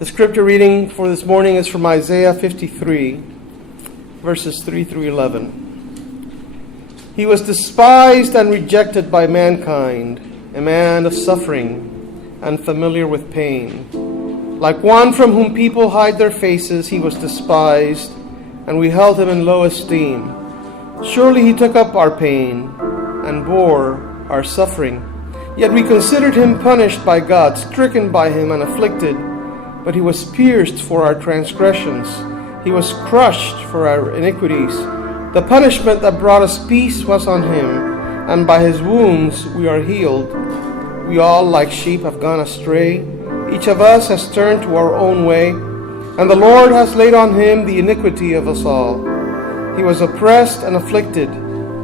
The scripture reading for this morning is from Isaiah 53, verses 3 through 11. He was despised and rejected by mankind, a man of suffering and familiar with pain. Like one from whom people hide their faces, he was despised, and we held him in low esteem. Surely he took up our pain and bore our suffering. Yet we considered him punished by God, stricken by him and afflicted. But he was pierced for our transgressions. He was crushed for our iniquities. The punishment that brought us peace was on him, and by his wounds we are healed. We all, like sheep, have gone astray. Each of us has turned to our own way, and the Lord has laid on him the iniquity of us all. He was oppressed and afflicted,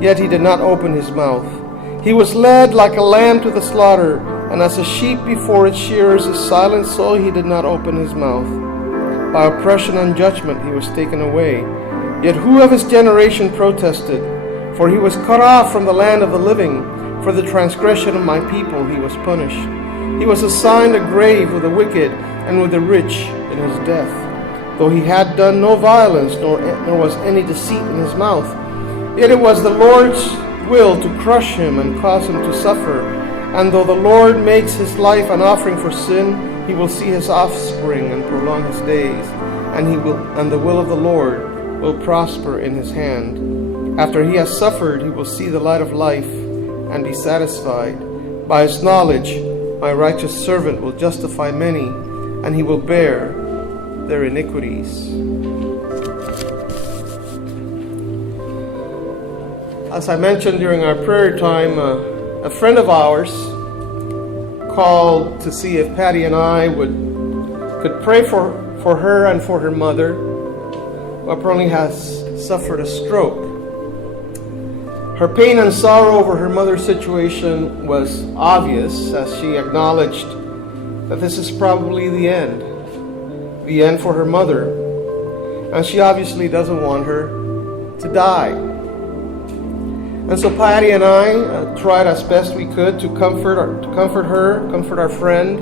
yet he did not open his mouth. He was led like a lamb to the slaughter, and as a sheep before its shearers is silent, so he did not open his mouth. By oppression and judgment he was taken away. Yet who of his generation protested? For he was cut off from the land of the living. For the transgression of my people he was punished. He was assigned a grave with the wicked and with the rich in his death. Though he had done no violence, nor was any deceit in his mouth. Yet it was the Lord's will to crush him and cause him to suffer. And though the Lord makes his life an offering for sin, he will see his offspring and prolong his days, and the will of the Lord will prosper in his hand. After he has suffered, he will see the light of life and be satisfied. By his knowledge, my righteous servant will justify many, and he will bear their iniquities. As I mentioned during our prayer time, a friend of ours called to see if Patty and I could pray for her and for her mother, who apparently has suffered a stroke. Her pain and sorrow over her mother's situation was obvious as she acknowledged that this is probably the end for her mother, and she obviously doesn't want her to die. And so Patty and I tried as best we could to comfort her, comfort our friend.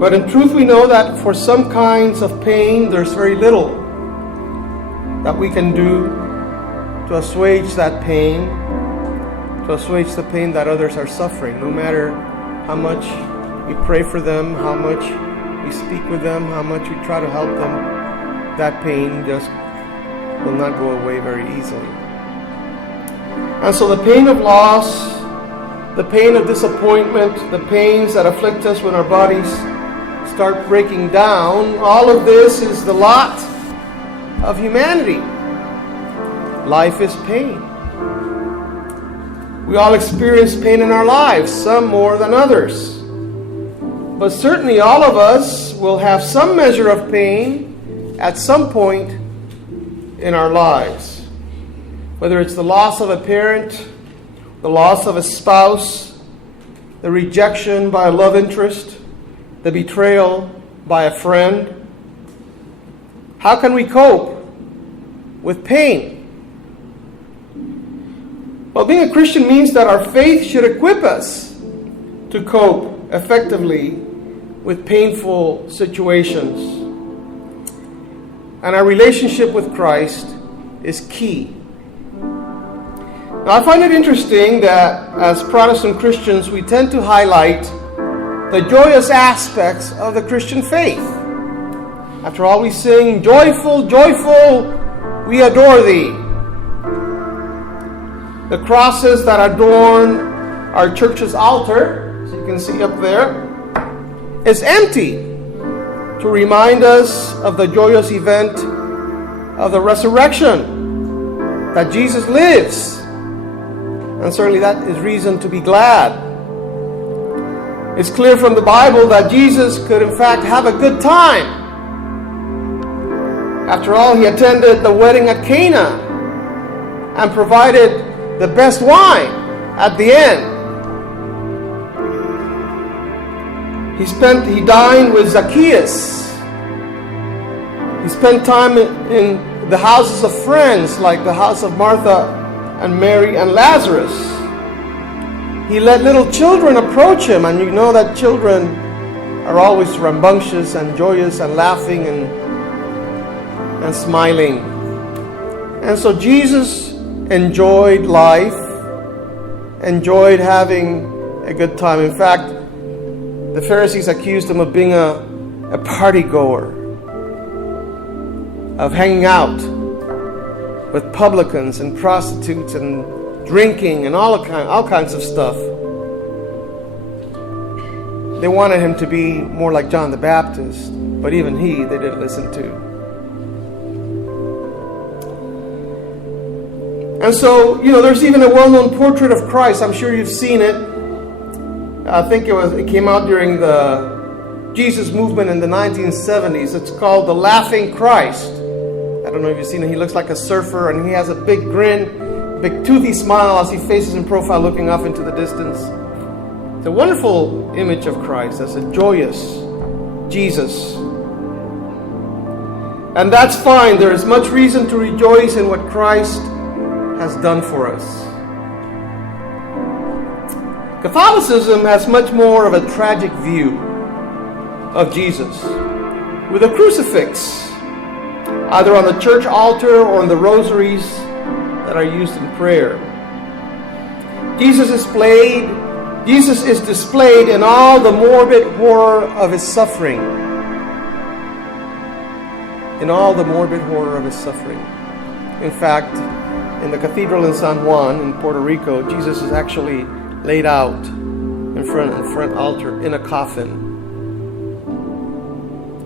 But in truth, we know that for some kinds of pain, there's very little that we can do to assuage that pain, to assuage the pain that others are suffering. No matter how much we pray for them, how much we speak with them, how much we try to help them, that pain just will not go away very easily. And so the pain of loss, the pain of disappointment, the pains that afflict us when our bodies start breaking down, all of this is the lot of humanity. Life is pain. We all experience pain in our lives, some more than others. But certainly all of us will have some measure of pain at some point in our lives. Whether it's the loss of a parent, the loss of a spouse, the rejection by a love interest, the betrayal by a friend. How can we cope with pain? Well, being a Christian means that our faith should equip us to cope effectively with painful situations. And our relationship with Christ is key. Now, I find it interesting that as Protestant Christians, we tend to highlight the joyous aspects of the Christian faith. After all, we sing, "Joyful, joyful, we adore thee." The crosses that adorn our church's altar, as you can see up there, is empty to remind us of the joyous event of the resurrection, that Jesus lives. And certainly that is reason to be glad. It's clear from the Bible that Jesus could in fact have a good time. After all, he attended the wedding at Cana and provided the best wine at the end. He dined with Zacchaeus. He spent time in the houses of friends, like the house of Martha and Mary and Lazarus. He let little children approach him, and you know that children are always rambunctious and joyous and laughing and smiling. And so Jesus enjoyed life, enjoyed having a good time. In fact, the Pharisees accused him of being a party goer, of hanging out with publicans and prostitutes and drinking and all kinds of stuff. They wanted him to be more like John the Baptist, but even they didn't listen to. And so, there's even a well-known portrait of Christ. I'm sure you've seen it. I think it came out during the Jesus movement in the 1970s. It's called The Laughing Christ. I don't know if you've seen it. He looks like a surfer, and he has a big grin, big toothy smile as he faces in profile looking off into the distance. It's a wonderful image of Christ as a joyous Jesus. And that's fine. There is much reason to rejoice in what Christ has done for us. Catholicism has much more of a tragic view of Jesus, with a crucifix either on the church altar or in the rosaries that are used in prayer. Jesus is displayed in all the morbid horror of his suffering. In all the morbid horror of his suffering. In fact, in the cathedral in San Juan in Puerto Rico, Jesus is actually laid out in front altar in a coffin,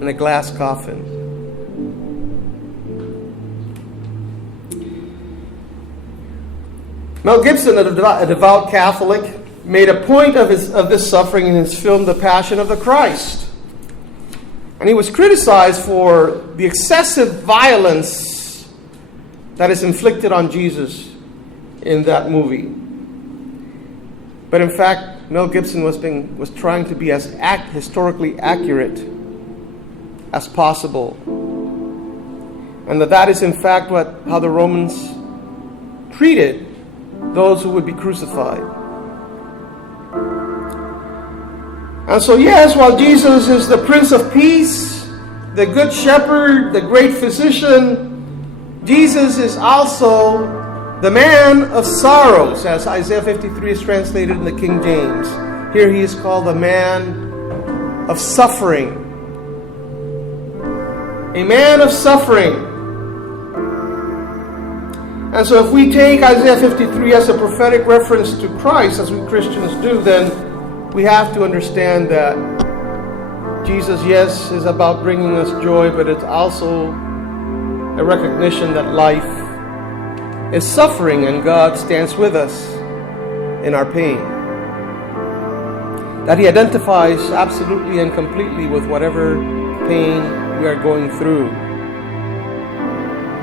in a glass coffin. Mel Gibson, a devout Catholic, made a point of this suffering in his film The Passion of the Christ. And he was criticized for the excessive violence that is inflicted on Jesus in that movie. But in fact, Mel Gibson was trying to be as historically accurate as possible. And that is in fact how the Romans treated those who would be crucified. And so yes, while Jesus is the Prince of Peace, the Good Shepherd, the Great Physician, Jesus is also the Man of Sorrows, as Isaiah 53 is translated in the King James. Here he is called the Man of Suffering. A man of suffering. And so if we take Isaiah 53 as a prophetic reference to Christ, as we Christians do, then we have to understand that Jesus, yes, is about bringing us joy, but it's also a recognition that life is suffering and God stands with us in our pain. That he identifies absolutely and completely with whatever pain we are going through.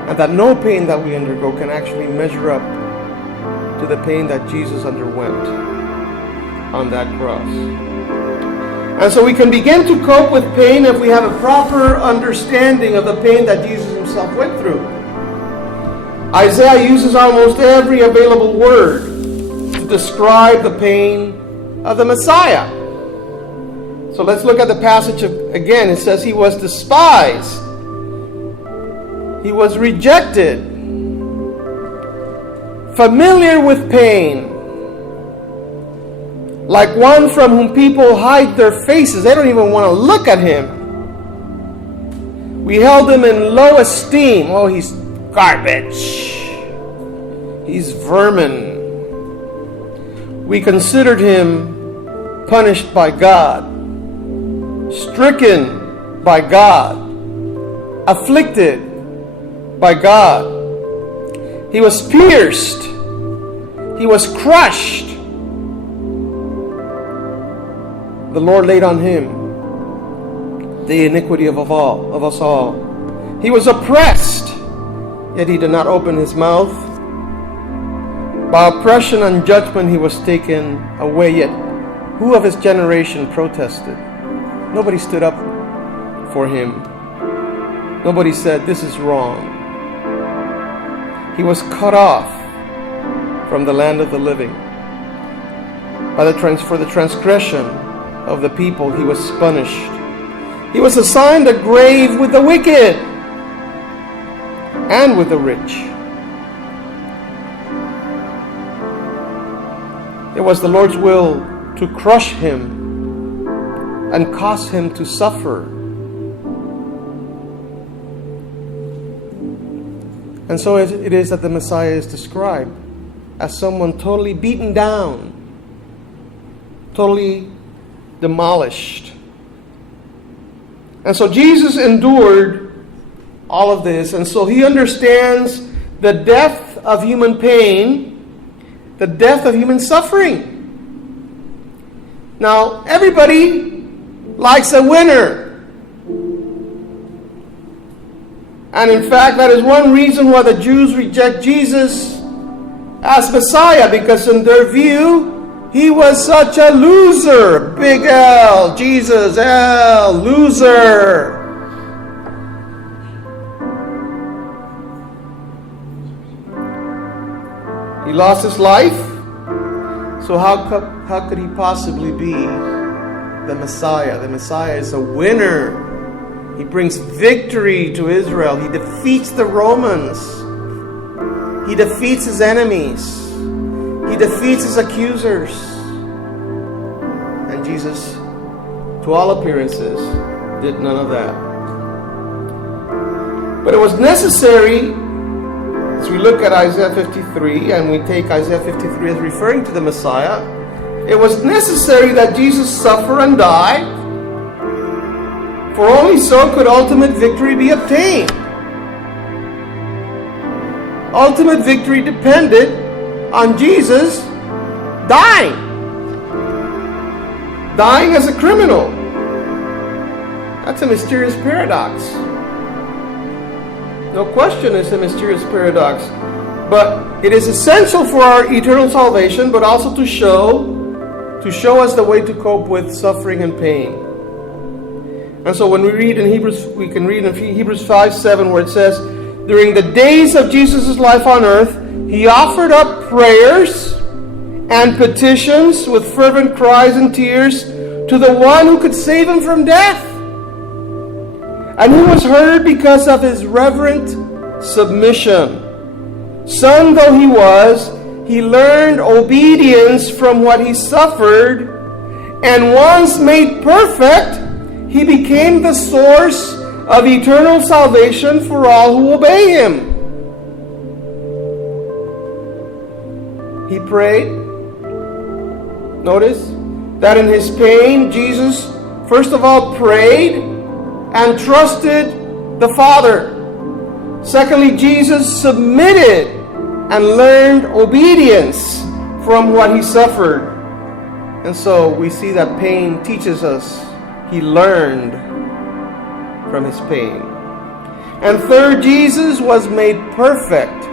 And that no pain that we undergo can actually measure up to the pain that Jesus underwent on that cross. And so we can begin to cope with pain if we have a proper understanding of the pain that Jesus himself went through. Isaiah uses almost every available word to describe the pain of the Messiah. So let's look at the passage again. It says he was despised. He was rejected. Familiar with pain. Like one from whom people hide their faces. They don't even want to look at him. We held him in low esteem. Oh, he's garbage. He's vermin. We considered him punished by God, stricken by God, afflicted by God. He was pierced. He was crushed. The Lord laid on him the iniquity of us all. He was oppressed, yet he did not open his mouth. By oppression and judgment he was taken away, yet who of his generation protested? Nobody stood up for him. Nobody said, this is wrong. He was cut off from the land of the living for the transgression of the people, he was punished. He was assigned a grave with the wicked and with the rich. It was the Lord's will to crush him and cause him to suffer. And so it is that the Messiah is described as someone totally beaten down, totally demolished. And so Jesus endured all of this, and so he understands the depth of human pain, the depth of human suffering. Now, everybody likes a winner. And in fact, that is one reason why the Jews reject Jesus as Messiah, because in their view, he was such a loser. Big L, Jesus, L, loser. He lost his life. So how could he possibly be the Messiah? The Messiah is a winner. He brings victory to Israel. He defeats the Romans. He defeats his enemies. He defeats his accusers. And Jesus, to all appearances, did none of that. But it was necessary, as we look at Isaiah 53, and we take Isaiah 53 as referring to the Messiah, it was necessary that Jesus suffer and die, for only so could ultimate victory be obtained. Ultimate victory depended on Jesus dying. Dying as a criminal. That's a mysterious paradox. No question it's a mysterious paradox. But it is essential for our eternal salvation, but also to show us the way to cope with suffering and pain. And so when we read in Hebrews, we can read in Hebrews 5:7 where it says, during the days of Jesus' life on earth, he offered up prayers and petitions with fervent cries and tears to the one who could save him from death. And he was heard because of his reverent submission. Son though he was, he learned obedience from what he suffered, and once made perfect, he became the source of eternal salvation for all who obey him. He prayed. Notice that in his pain, Jesus first of all prayed and trusted the Father. Secondly, Jesus submitted and learned obedience from what he suffered. And so we see that pain teaches us. He learned from his pain. And third, Jesus was made perfect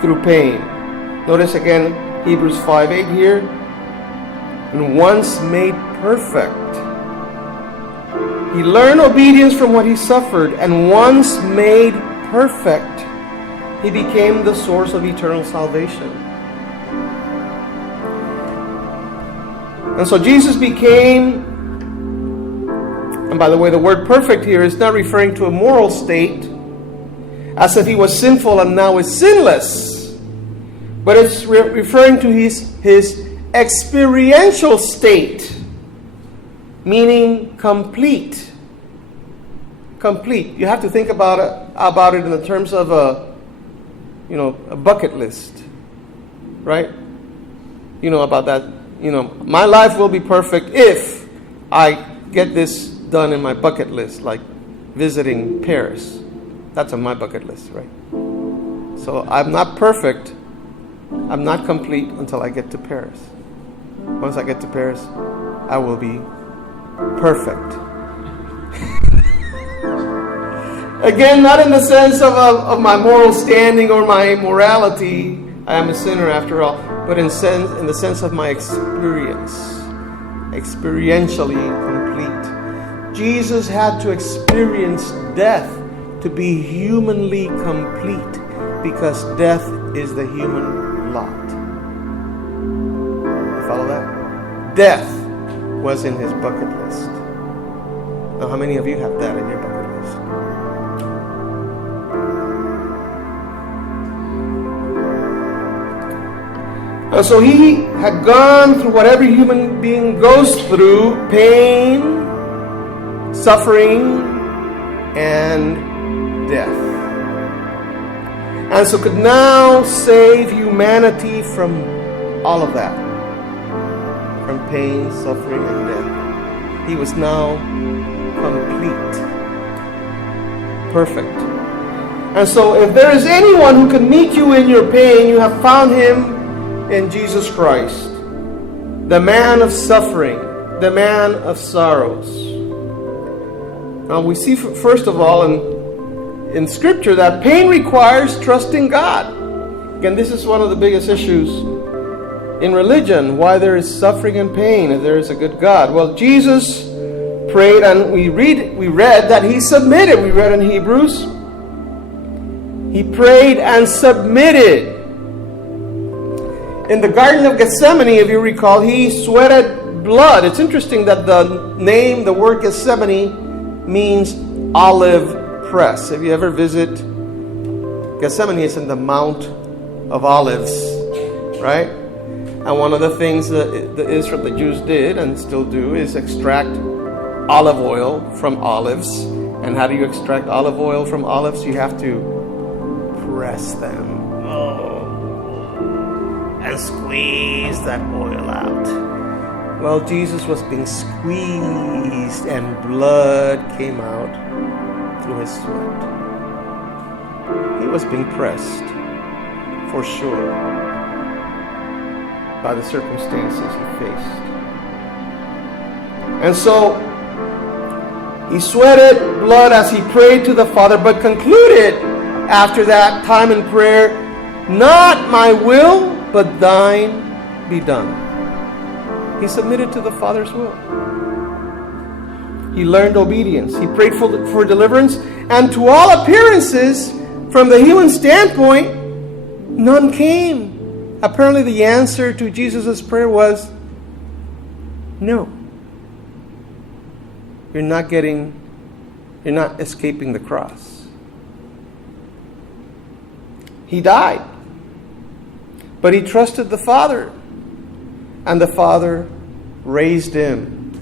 through pain. Notice again Hebrews 5:8 here. And once made perfect. He learned obedience from what he suffered, and once made perfect, he became the source of eternal salvation. And so Jesus became, and by the way, the word perfect here is not referring to a moral state, as if he was sinful and now is sinless, but it's referring to his experiential state, meaning complete. Complete. You have to think about it in the terms of a bucket list, right? You know about that. My life will be perfect if I get this done in my bucket list, like visiting Paris. That's on my bucket list, right? So I'm not perfect. I'm not complete until I get to Paris. Once I get to Paris, I will be perfect. Again, not in the sense of my moral standing or my morality. I am a sinner after all. But in the sense of my experience. Experientially complete. Jesus had to experience death to be humanly complete, because death is the human lot. You follow that? Death was in his bucket list. Now, how many of you have that in your bucket list? So he had gone through what every human being goes through: pain, suffering, and death. And so could now save humanity from all of that. From pain, suffering, and death. He was now complete. Perfect. And so if there is anyone who can meet you in your pain, you have found him in Jesus Christ, the man of suffering, the man of sorrows. Now we see, first of all, in Scripture, that pain requires trusting God. Again, this is one of the biggest issues in religion, why there is suffering and pain if there is a good God. Well, Jesus prayed, and we read that he submitted. We read in Hebrews, he prayed and submitted. In the Garden of Gethsemane, if you recall, he sweated blood. It's interesting that the word Gethsemane means olive press. If you ever visit Gethsemane, it's in the Mount of Olives, right? And one of the things that the Jews did and still do is extract olive oil from olives. And how do you extract olive oil from olives? You have to press them. And squeeze that oil out. Well, Jesus was being squeezed and blood came out through his sweat. He was being pressed, for sure, by the circumstances he faced. And so he sweated blood as he prayed to the Father, but concluded after that time in prayer, "Not my will, but thine be done." He submitted to the Father's will. He learned obedience. He prayed for deliverance. And to all appearances, from the human standpoint, none came. Apparently the answer to Jesus' prayer was, no. You're not escaping the cross. He died. But he trusted the Father, and the Father raised him.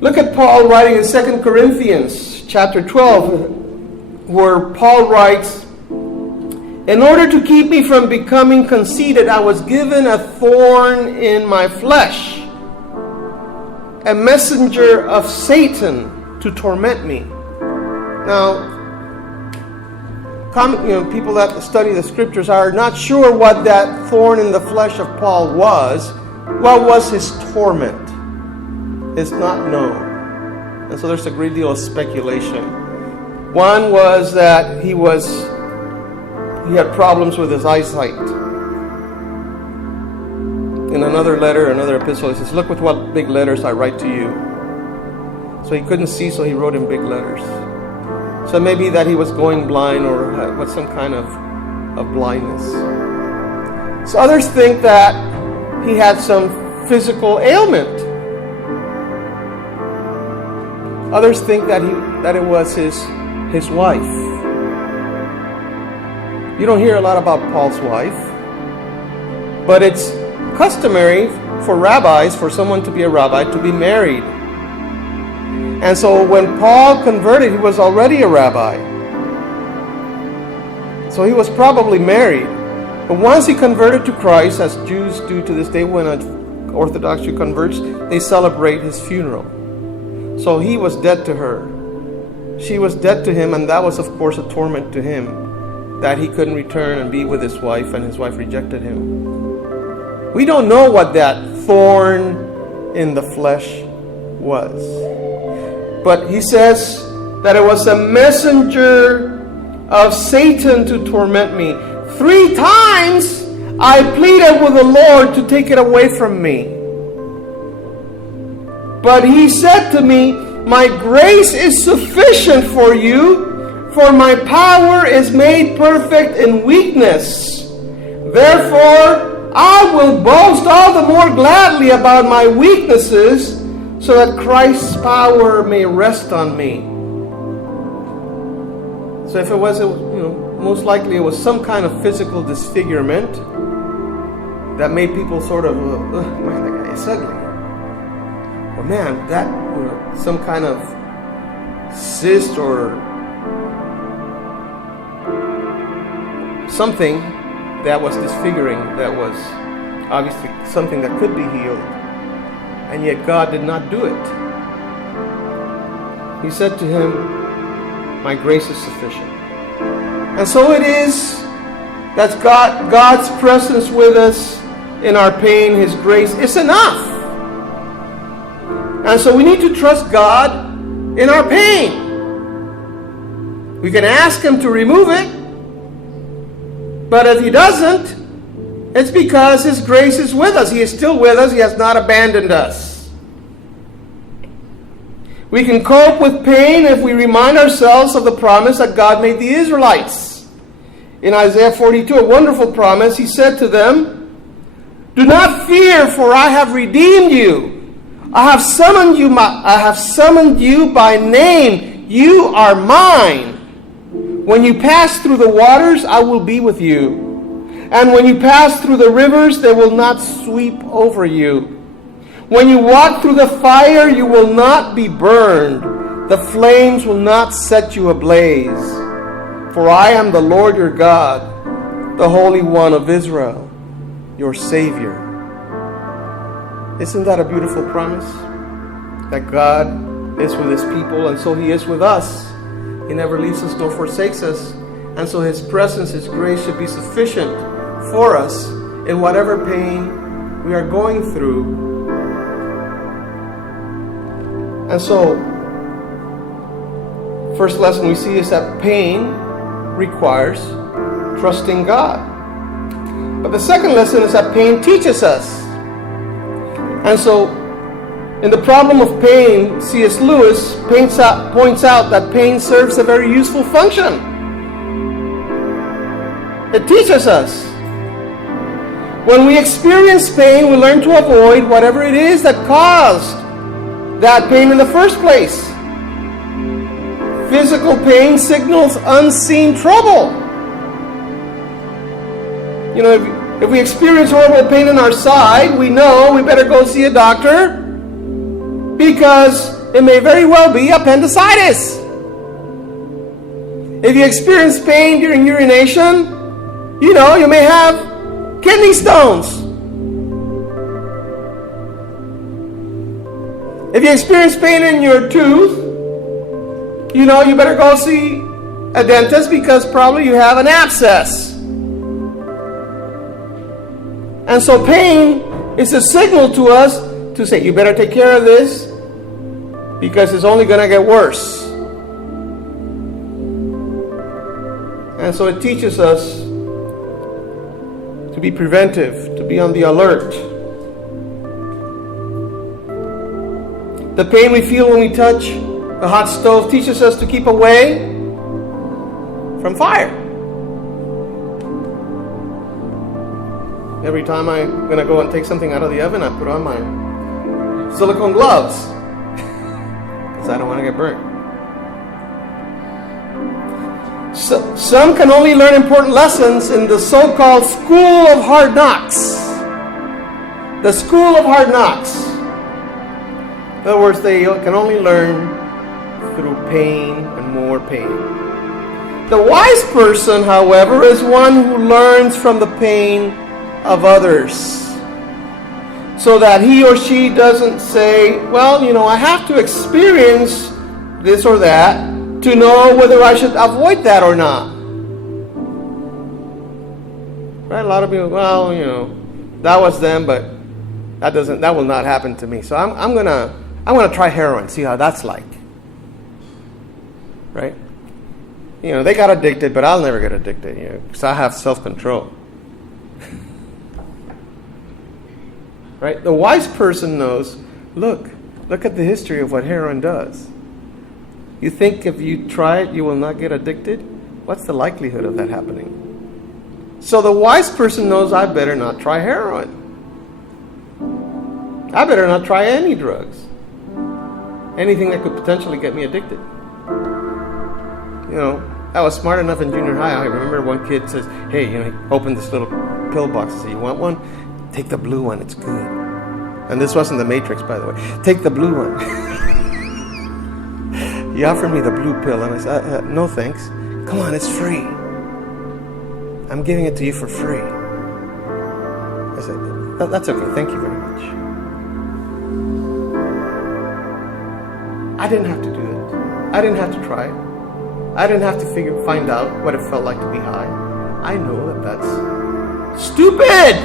Look at Paul writing in 2 Corinthians chapter 12, where Paul writes, "In order to keep me from becoming conceited, I was given a thorn in my flesh, a messenger of Satan to torment me." Now, people that study the Scriptures are not sure what that thorn in the flesh of Paul was. What was his torment? It's not known. And so there's a great deal of speculation. One was that he had problems with his eyesight. In another epistle, he says, "Look with what big letters I write to you." So he couldn't see, so he wrote in big letters. So maybe that he was going blind or with some kind of blindness. So others think that he had some physical ailment. Others think that it was his wife. You don't hear a lot about Paul's wife, but it's customary for rabbis, for someone to be a rabbi, to be married. And so when Paul converted, he was already a rabbi. So he was probably married. But once he converted to Christ, as Jews do to this day, when an Orthodox Jew converts, they celebrate his funeral. So he was dead to her. She was dead to him, and that was, of course, a torment to him, that he couldn't return and be with his wife, and his wife rejected him. We don't know what that thorn in the flesh was. But he says that it was a messenger of Satan to torment me. 3 times I pleaded with the Lord to take it away from me. But he said to me, "My grace is sufficient for you, for my power is made perfect in weakness. Therefore, I will boast all the more gladly about my weaknesses, so that Christ's power may rest on me. So if it was, most likely it was some kind of physical disfigurement that made people sort of, man, that guy is ugly. Or man, that, some kind of cyst or something that was disfiguring, that was obviously something that could be healed. And yet God did not do it. He said to him, my grace is sufficient. And so it is that God's presence with us in our pain, His grace is enough. And so we need to trust God in our pain. We can ask Him to remove it, but if He doesn't, it's because His grace is with us. He is still with us. He has not abandoned us. We can cope with pain if we remind ourselves of the promise that God made the Israelites. In Isaiah 42, a wonderful promise, He said to them, do not fear, for I have redeemed you. I have summoned you by name. You are mine. When you pass through the waters, I will be with you. And when you pass through the rivers, they will not sweep over you. When you walk through the fire, you will not be burned. The flames will not set you ablaze. For I am the Lord your God, the Holy One of Israel, your Savior. Isn't that a beautiful promise? That God is with His people, and so He is with us. He never leaves us nor forsakes us. And so His presence, His grace should be sufficient for us in whatever pain we are going through. And so, first lesson we see is that pain requires trusting God. But the second lesson is that pain teaches us. And so, in The Problem of Pain, C.S. Lewis points out that pain serves a very useful function. It teaches us. When we experience pain, we learn to avoid whatever it is that caused that pain in the first place. Physical pain signals unseen trouble. If we experience horrible pain in our side, we know we better go see a doctor, because it may very well be appendicitis. If you experience pain during urination, you may have kidney stones. If you experience pain in your tooth, you better go see a dentist, because probably you have an abscess. And so pain is a signal to us to say, you better take care of this, because it's only going to get worse. And so it teaches us to be preventive, to be on the alert. The pain we feel when we touch the hot stove teaches us to keep away from fire. Every time I'm going to go and take something out of the oven, I put on my silicone gloves, because I don't want to get burnt. So, some can only learn important lessons in the so-called school of hard knocks. The school of hard knocks. In other words, they can only learn through pain and more pain. The wise person, however, is one who learns from the pain of others, so that he or she doesn't say, well, I have to experience this or that to know whether I should avoid that or not. Right? A lot of people, well, that was them, but that will not happen to me. So I'm gonna try heroin, see how that's like. Right? They got addicted, but I'll never get addicted, because I have self-control. Right? The wise person knows, look at the history of what heroin does. You think if you try it, you will not get addicted? What's the likelihood of that happening? So the wise person knows I better not try heroin. I better not try any drugs. Anything that could potentially get me addicted. I was smart enough in junior high. I remember one kid says, hey, he opened this little pill box and said, you want one? Take the blue one, it's good. And this wasn't the Matrix, by the way. Take the blue one. He offered me the blue pill, and I said, no thanks. Come on, it's free. I'm giving it to you for free. I said, that's okay, thank you very much. I didn't have to do it. I didn't have to try it. I didn't have to find out what it felt like to be high. I know that that's stupid!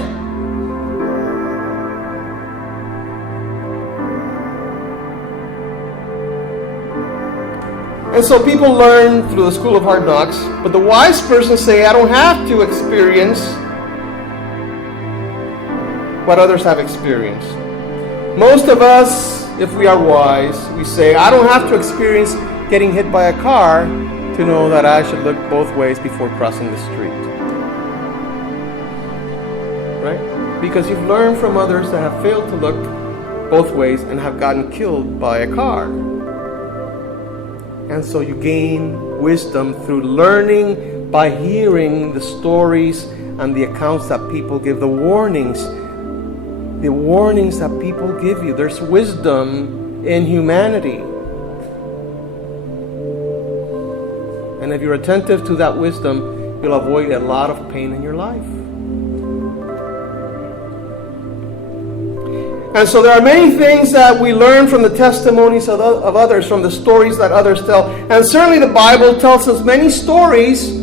And so people learn through the school of hard knocks, but the wise person say, I don't have to experience what others have experienced. Most of us, if we are wise, we say, I don't have to experience getting hit by a car to know that I should look both ways before crossing the street. Right? Because you've learned from others that have failed to look both ways and have gotten killed by a car. And so you gain wisdom through learning by hearing the stories and the accounts that people give, the warnings that people give you. There's wisdom in humanity. And if you're attentive to that wisdom, you'll avoid a lot of pain in your life. And so there are many things that we learn from the testimonies of others, from the stories that others tell. And certainly the Bible tells us many stories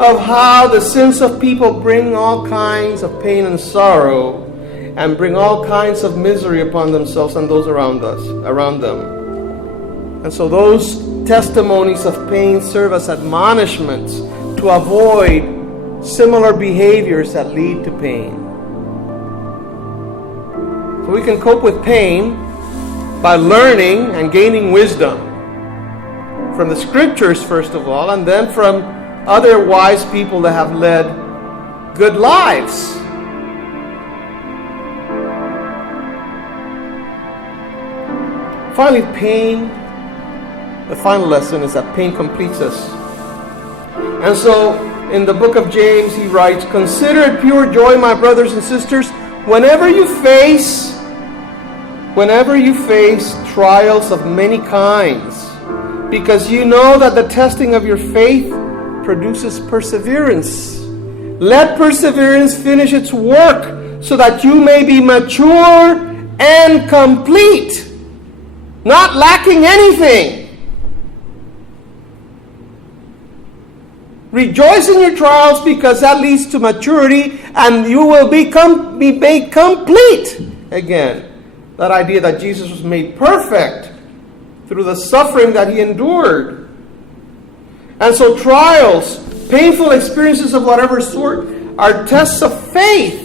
of how the sins of people bring all kinds of pain and sorrow and bring all kinds of misery upon themselves and those around them. And so those testimonies of pain serve as admonishments to avoid similar behaviors that lead to pain. So we can cope with pain by learning and gaining wisdom from the scriptures, first of all, and then from other wise people that have led good lives. Finally, pain, the final lesson is that pain completes us. And so, in the book of James, he writes, consider it pure joy, my brothers and sisters, whenever you face trials of many kinds, because you know that the testing of your faith produces perseverance. Let perseverance finish its work, so that you may be mature and complete, not lacking anything. Rejoice in your trials, because that leads to maturity, and you will be made complete. Again, that idea that Jesus was made perfect through the suffering that he endured. And so trials, painful experiences of whatever sort, are tests of faith.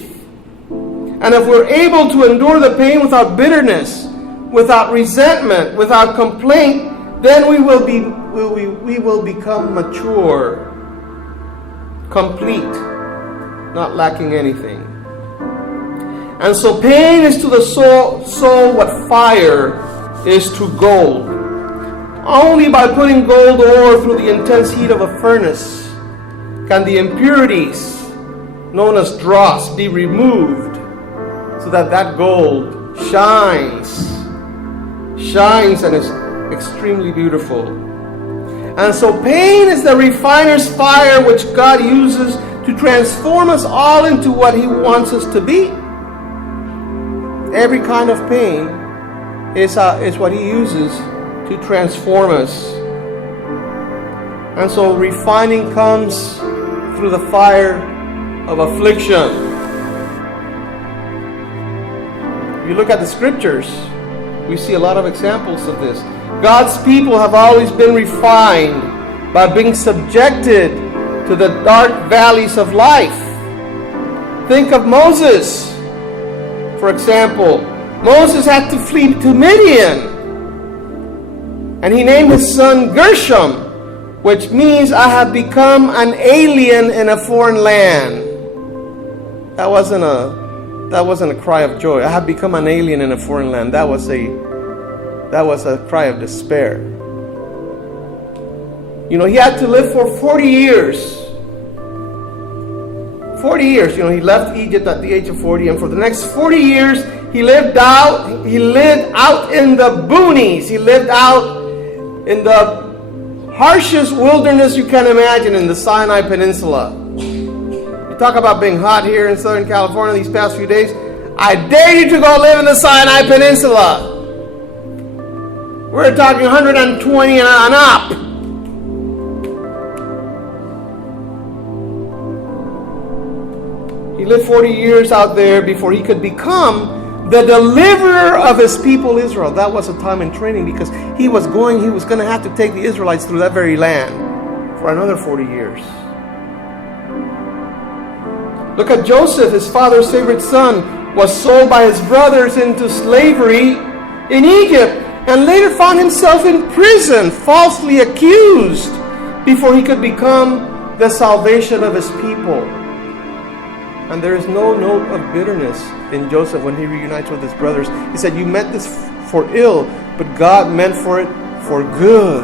And if we're able to endure the pain without bitterness, without resentment, without complaint, then we will become mature, complete, not lacking anything. And so pain is to the soul what fire is to gold. Only by putting gold ore through the intense heat of a furnace can the impurities known as dross be removed, so that gold shines and is extremely beautiful. And so pain is the refiner's fire, which God uses to transform us all into what he wants us to be. Every kind of pain is what he uses to transform us. And so refining comes through the fire of affliction. If you look at the scriptures, we see a lot of examples of this. God's people have always been refined by being subjected to the dark valleys of life. Think of Moses. For example, Moses had to flee to Midian, and he named his son Gershom, which means I have become an alien in a foreign land. That wasn't a cry of joy. I have become an alien in a foreign land. That was a cry of despair. You know, he had to live for 40 years. 40 years. You know, he left Egypt at the age of 40, and for the next 40 years, he lived out in the boonies. He lived out in the harshest wilderness you can imagine in the Sinai Peninsula. You talk about being hot here in Southern California these past few days. I dare you to go live in the Sinai Peninsula. We're talking 120 and up. He lived 40 years out there before he could become the deliverer of his people Israel. That was a time in training, because he was going to have to take the Israelites through that very land for another 40 years. Look at Joseph, his father's favorite son, was sold by his brothers into slavery in Egypt, and later found himself in prison, falsely accused, before he could become the salvation of his people. And there is no note of bitterness in Joseph when he reunites with his brothers. He said, "You meant this for ill, but God meant for it for good.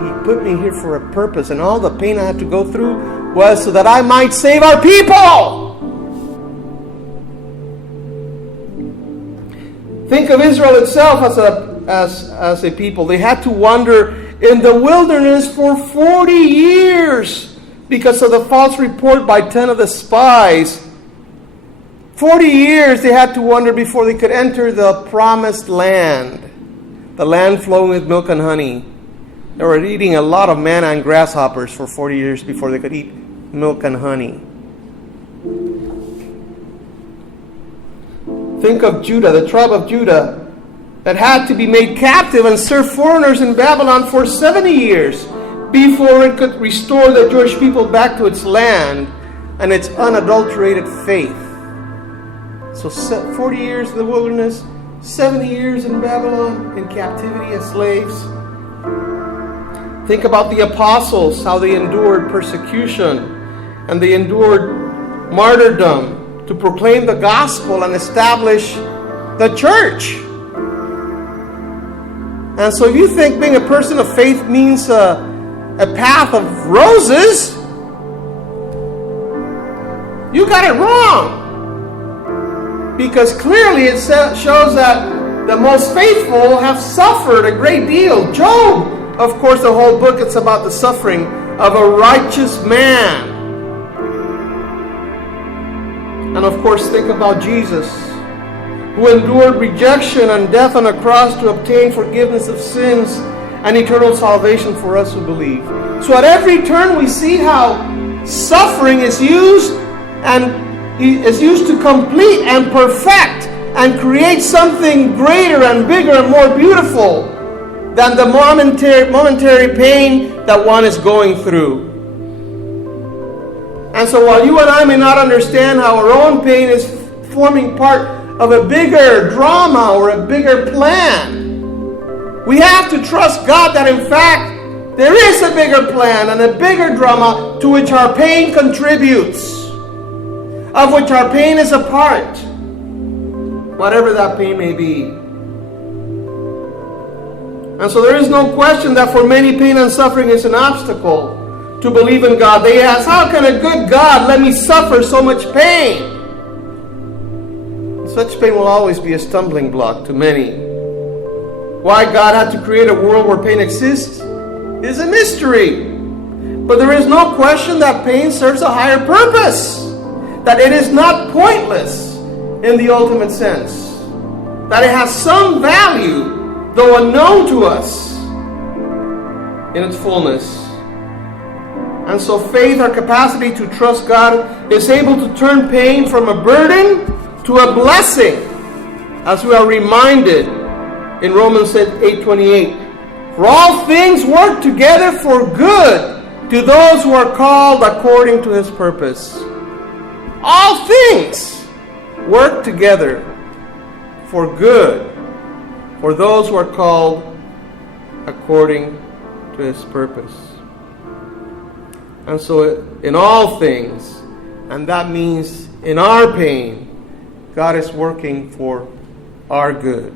He put me here for a purpose, and all the pain I had to go through was so that I might save our people." Think of Israel itself as a people. They had to wander in the wilderness for 40 years. Because of the false report by 10 of the spies. 40 years they had to wander before they could enter the promised land. The land flowing with milk and honey. They were eating a lot of manna and grasshoppers for 40 years before they could eat milk and honey. Think of Judah, the tribe of Judah, that had to be made captive and serve foreigners in Babylon for 70 years. Before it could restore the Jewish people back to its land and its unadulterated faith. So 40 years in the wilderness, 70 years in Babylon, in captivity as slaves. Think about the apostles, how they endured persecution and they endured martyrdom to proclaim the gospel and establish the church. And so if you think being a person of faith means a path of roses, you got it wrong. Because clearly it shows that the most faithful have suffered a great deal. Job, of course, the whole book, it's about the suffering of a righteous man. And of course, think about Jesus, who endured rejection and death on a cross to obtain forgiveness of sins and eternal salvation for us who believe. So at every turn we see how suffering is used to complete and perfect and create something greater and bigger and more beautiful than the momentary pain that one is going through. And so while you and I may not understand how our own pain is forming part of a bigger drama or a bigger plan, we have to trust God that in fact there is a bigger plan and a bigger drama to which our pain contributes, of which our pain is a part, whatever that pain may be. And so there is no question that for many, pain and suffering is an obstacle to believe in God. They ask, how can a good God let me suffer so much pain? Such pain will always be a stumbling block to many. Why God had to create a world where pain exists is a mystery. But there is no question that pain serves a higher purpose. That it is not pointless in the ultimate sense. That it has some value, though unknown to us, in its fullness. And so faith, our capacity to trust God, is able to turn pain from a burden to a blessing, as we are reminded in Romans 8:28. For all things work together for good to those who are called according to His purpose. All things work together for good for those who are called according to His purpose. And so in all things, and that means in our pain, God is working for our good.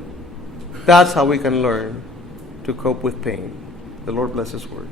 That's how we can learn to cope with pain. The Lord bless His word.